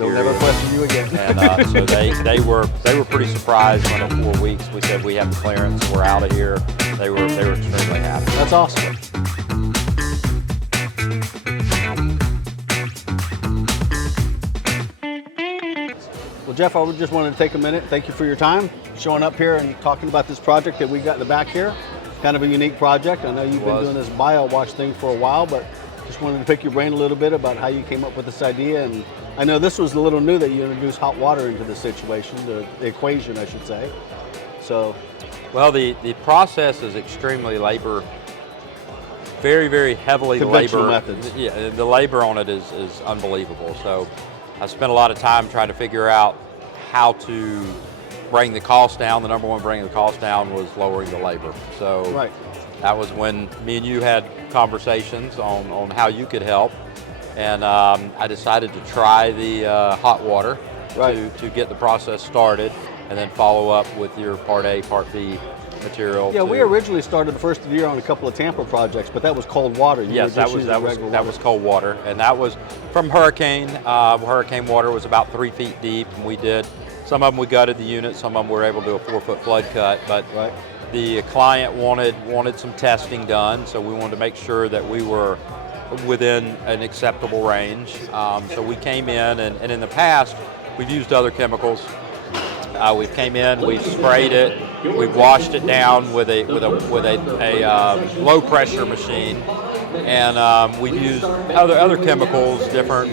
They'll never question you again. And so they were pretty surprised when in 4 weeks we said we have the clearance, we're out of here. They were extremely happy. That's awesome. Well, Jeff, I just wanted to take a minute. Thank you for your time, showing up here and talking about this project that we got in the back here. Kind of a unique project. I know you've been doing this bio-wash thing for a while, but just wanted to pick your brain a little bit about how you came up with this idea. And I know this was a little new that you introduced hot water into the situation, the equation, I should say. So, well, the process is extremely labor, very, very heavily conventional labor. methods. Yeah, the labor on it is unbelievable. So I spent a lot of time trying to figure out how to bring the cost down. The number one bringing the cost down was lowering the labor. So right. That was when me and you had conversations on how you could help. And I decided to try the hot water to get the process started, and then follow up with your Part A, Part B material. Yeah, we originally started the first of the year on a couple of Tampa projects, but that was cold water. Yes, that was cold water, and that was from hurricane. Hurricane water was about 3 feet deep, and we did some of them. We gutted the unit. Some of them were able to do a 4-foot flood cut, but the client wanted some testing done, so we wanted to make sure that we were within an acceptable range. So we came in, and in the past we've used other chemicals. We came in, we sprayed it, we washed it down with a low pressure machine, and we used other chemicals, different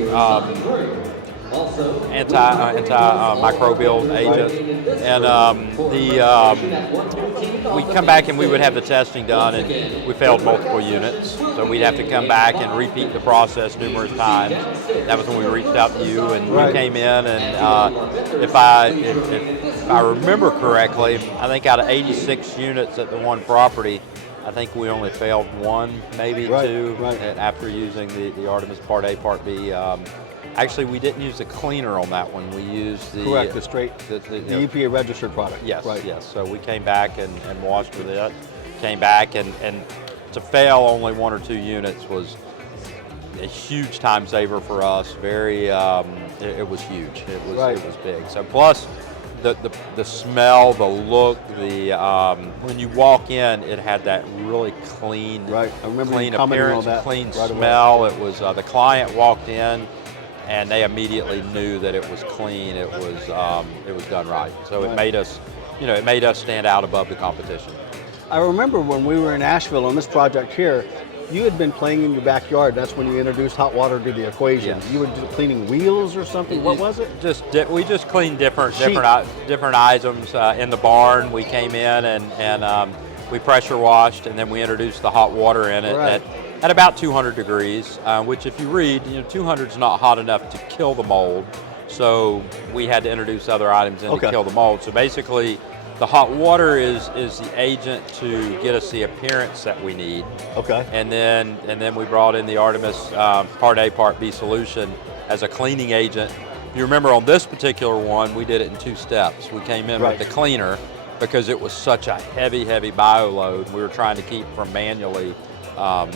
antimicrobial agents, and we come back and we would have the testing done, and we failed multiple units, so we'd have to come back and repeat the process numerous times. That was when we reached out to you, and you came in, and if I remember correctly, I think out of 86 units at the one property, I think we only failed one, maybe two, after using the Artemis Part A, Part B. Actually, we didn't use the cleaner on that one. We used the EPA registered product. Yes, yes. So we came back and washed with it. Came back, and to fail only 1 or 2 units was a huge time saver for us. Very, it was huge. It was big. So plus the smell, the look, when you walk in, it had that really clean, clean appearance, clean smell. It was the client walked in, and they immediately knew that it was clean. It was done right. So it made us, it made us stand out above the competition. I remember when we were in Asheville on this project here, you had been playing in your backyard. That's when you introduced hot water to the equation. Yes. You were cleaning wheels or something. What was it? We just cleaned different items in the barn. We came in and we pressure washed, and then we introduced the hot water in it at about 200 degrees, which if you read, 200 is not hot enough to kill the mold. So we had to introduce other items in to kill the mold. So basically, the hot water is the agent to get us the appearance that we need. Okay. And then we brought in the Artemis Part A, Part B solution as a cleaning agent. If you remember on this particular one, we did it in 2 steps. We came in with the cleaner because it was such a heavy bio load. We were trying to keep from manually or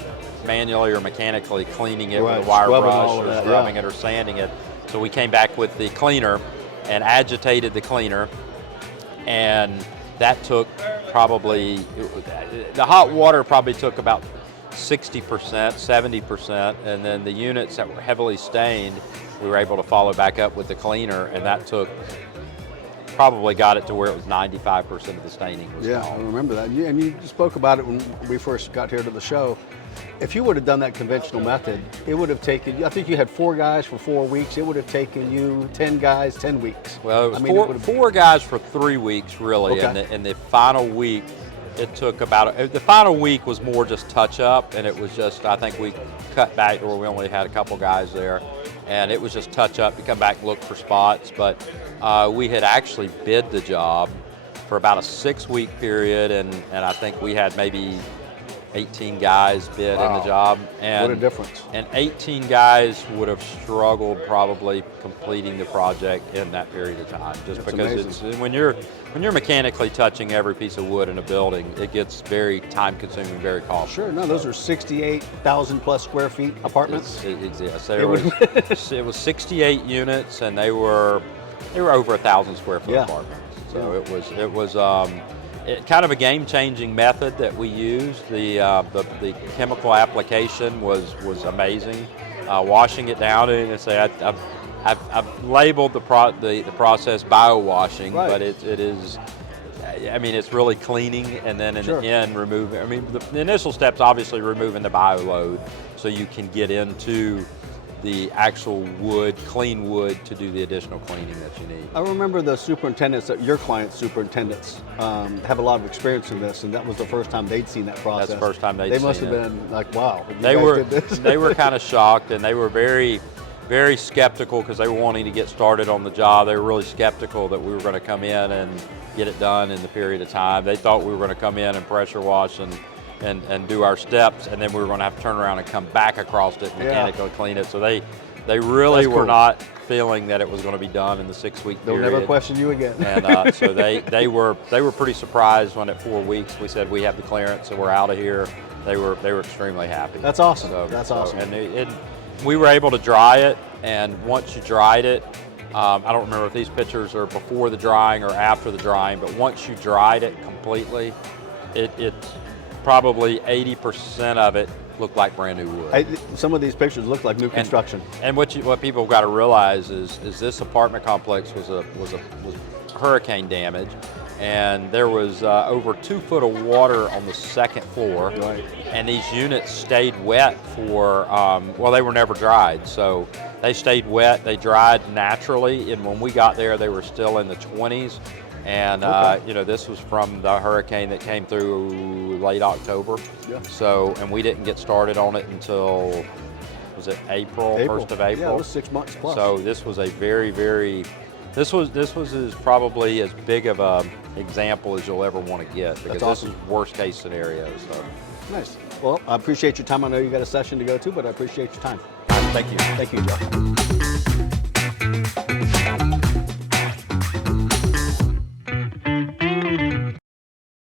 mechanically cleaning it with a wire brush or scrubbing it or sanding it. So we came back with the cleaner and agitated the cleaner. And that took probably, the hot water probably took about 60%, 70%, and then the units that were heavily stained, we were able to follow back up with the cleaner, and that probably got it to where it was 95% of the staining was gone. I remember that. And you spoke about it when we first got here to the show. If you would have done that conventional method, it would have taken, I think you had 4 guys for 4 weeks. It would have taken you 10 guys, 10 weeks. Well, it was 4 guys for 3 weeks, really. Okay. And the final week, it took the final week was more just touch up, and it was just, I think we cut back where we only had a couple guys there. And it was just touch up to come back and look for spots. But we had actually bid the job for about a 6-week period, and I think we had maybe 18 guys bid in the job. And what a difference. And 18 guys would have struggled probably completing the project in that period of time, just That's because amazing. it's when you're mechanically touching every piece of wood in a building, it gets very time consuming, very costly. Sure, no, those are 68,000 plus square feet apartments. Yes, it was 68 units, and they were over 1,000 square foot apartments. So it was kind of a game-changing method that we used. The chemical application was amazing. Washing it down, and I've labeled the process bio-washing, but it is. I mean, it's really cleaning, and then in the end, removing. I mean, the initial step's obviously removing the bio load, so you can get into the actual wood, clean wood, to do the additional cleaning that you need. I remember the superintendents, your client's superintendents, have a lot of experience in this, and that was the first time they'd seen that process. That's the first time they'd seen it. They must have been like, wow, they were kind of shocked, and they were very, very skeptical because they were wanting to get started on the job. They were really skeptical that we were going to come in and get it done in the period of time. They thought we were going to come in and pressure wash and do our steps, and then we were going to have to turn around and come back across it and mechanically clean it. So they really were not feeling that it was going to be done in the 6-week period. They'll never question you again. And so they were pretty surprised when at 4 weeks we said we have the clearance, so we're out of here. They were extremely happy. That's awesome. That's awesome. And we were able to dry it, and once you dried it, I don't remember if these pictures are before the drying or after the drying, but once you dried it completely, it probably 80% of it looked like brand new wood. Some of these pictures look like new construction. And what people got to realize is this apartment complex was hurricane damage, and there was over 2 foot of water on the second floor, and these units stayed wet for well, they were never dried, so they stayed wet. They dried naturally, and when we got there, they were still in the 20s. And you know, this was from the hurricane that came through late October. So, and we didn't get started on it until, was it April? 1st of April? Yeah, it was 6 months plus. So this was a very, very, this was probably as big of a example as you'll ever want to get, because this is worst case scenario. So nice. Well, I appreciate your time. I know you got a session to go to, but I appreciate your time. thank you. Thank you, Jeff.